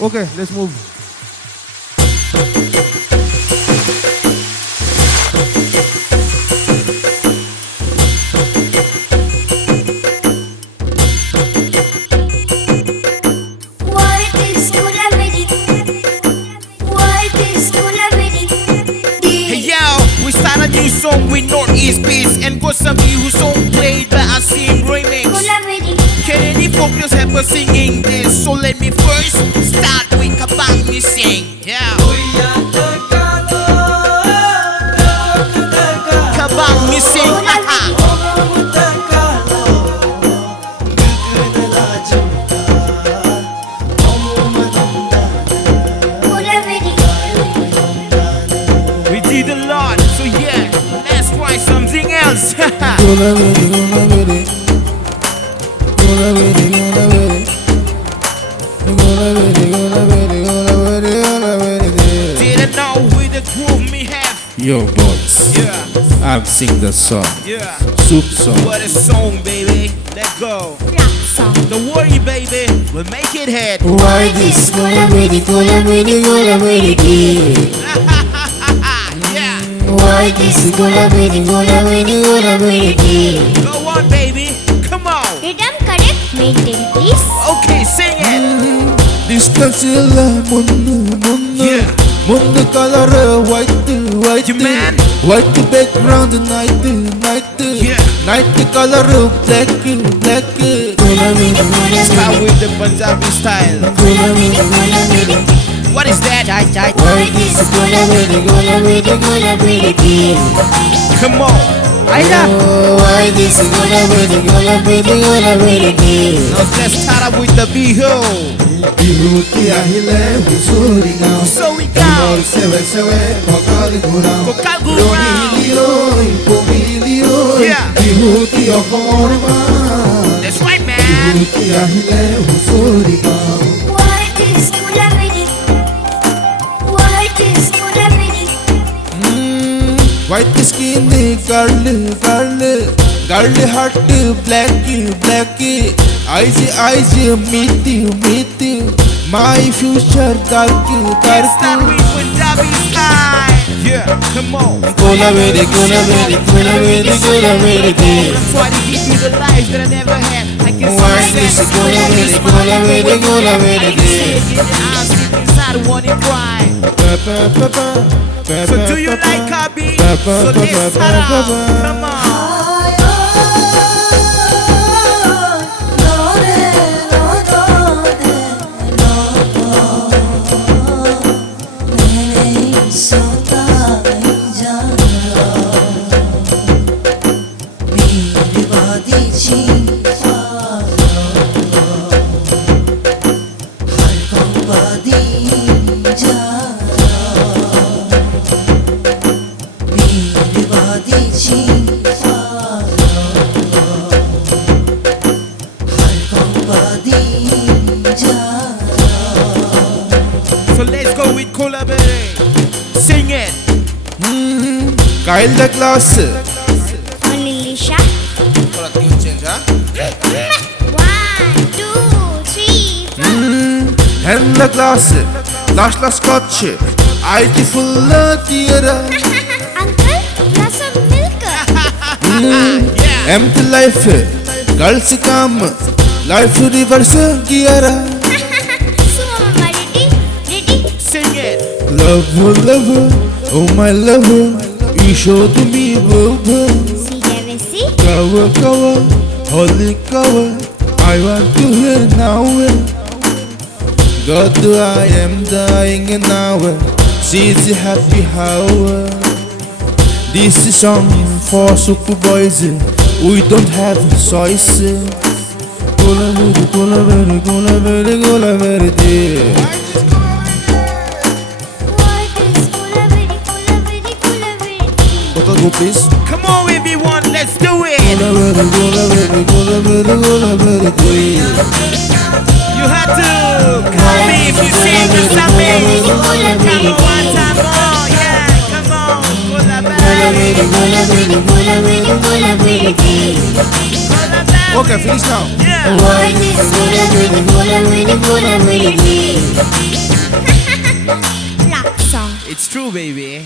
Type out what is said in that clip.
Okay, let's move. Start a new song with Northeast Beats and got some new song played by a same remix. Kennedy Focus help us singing this, so let me first start with Kabang Missing. Yeah. Kabang Missing. We did a lot, so yeah, let's try something else. Didn't know with the groove me have. Yo, boys. Yeah, I'm sing the song. yeah. Soup song. What a song, baby. Let's go. Don't worry, baby. We'll make it hit. Why this Golamedi, Golamedi, Golamedi? Yeah. Why this Golamedi, Golamedi, Golamedi? Go on, baby. Come on. Rhythm correct, maintain please. Okay, sing it. Distance mundu Yeah. mundu color white You man. white background night Yeah. night color black Golamedi, Start Golamedi, with the Punjabi style. Golamedi, Golamedi. What is that? Why this Golamedi, Golamedi, Golamedi? Come on. Aida. Oh, why this Golamedi, Golamedi, Golamedi? Now let's start up with the bihu. Bihuti ahile husuri gaon So we go. sewe kokal gurao Kokal gurao. Yeah. Bihuti okorma That's right, man. Bihuti ahile husuri gaon Why this Golamedi? Why this Golamedi? White skin girl heart black eyes meet my future dark Let's start with Punjabi style. Yeah, come on. Golamedi, Golamedi, Golamedi, Golamedi. Try to give you the life that I never had. I can Why this Golamedi, Golamedi, Golamedi? I'll sleep inside wanna cry. So do you like Kabi? So let's start out. Come on. So let's go with Kolabere. Sing it. Kyle the glass Only Lisha. 1, 2, 3, 4. and the glass last scotch IT full tira Uncle, glass of milk. Yeah. empty life girls come life reverse gira So mama ready? Sing it. love oh my lover you showed me love See, have a see. cover holy cover I want to hear now God I am dying now she's happy how this is song for super boys we don't have choice Golamedi Why this Golamedi, Golamedi, Golamedi? Go please Come on, everyone. Let's do it. You had to call me if you see the something. Come on, one time more. Yeah, come on. Kolabere. Golamedi, Golamedi, Golamedi, Golamedi. Kolabere. Okay, finish now. Yeah. What is gula bidi gula bidi? Rock song. It's true, baby.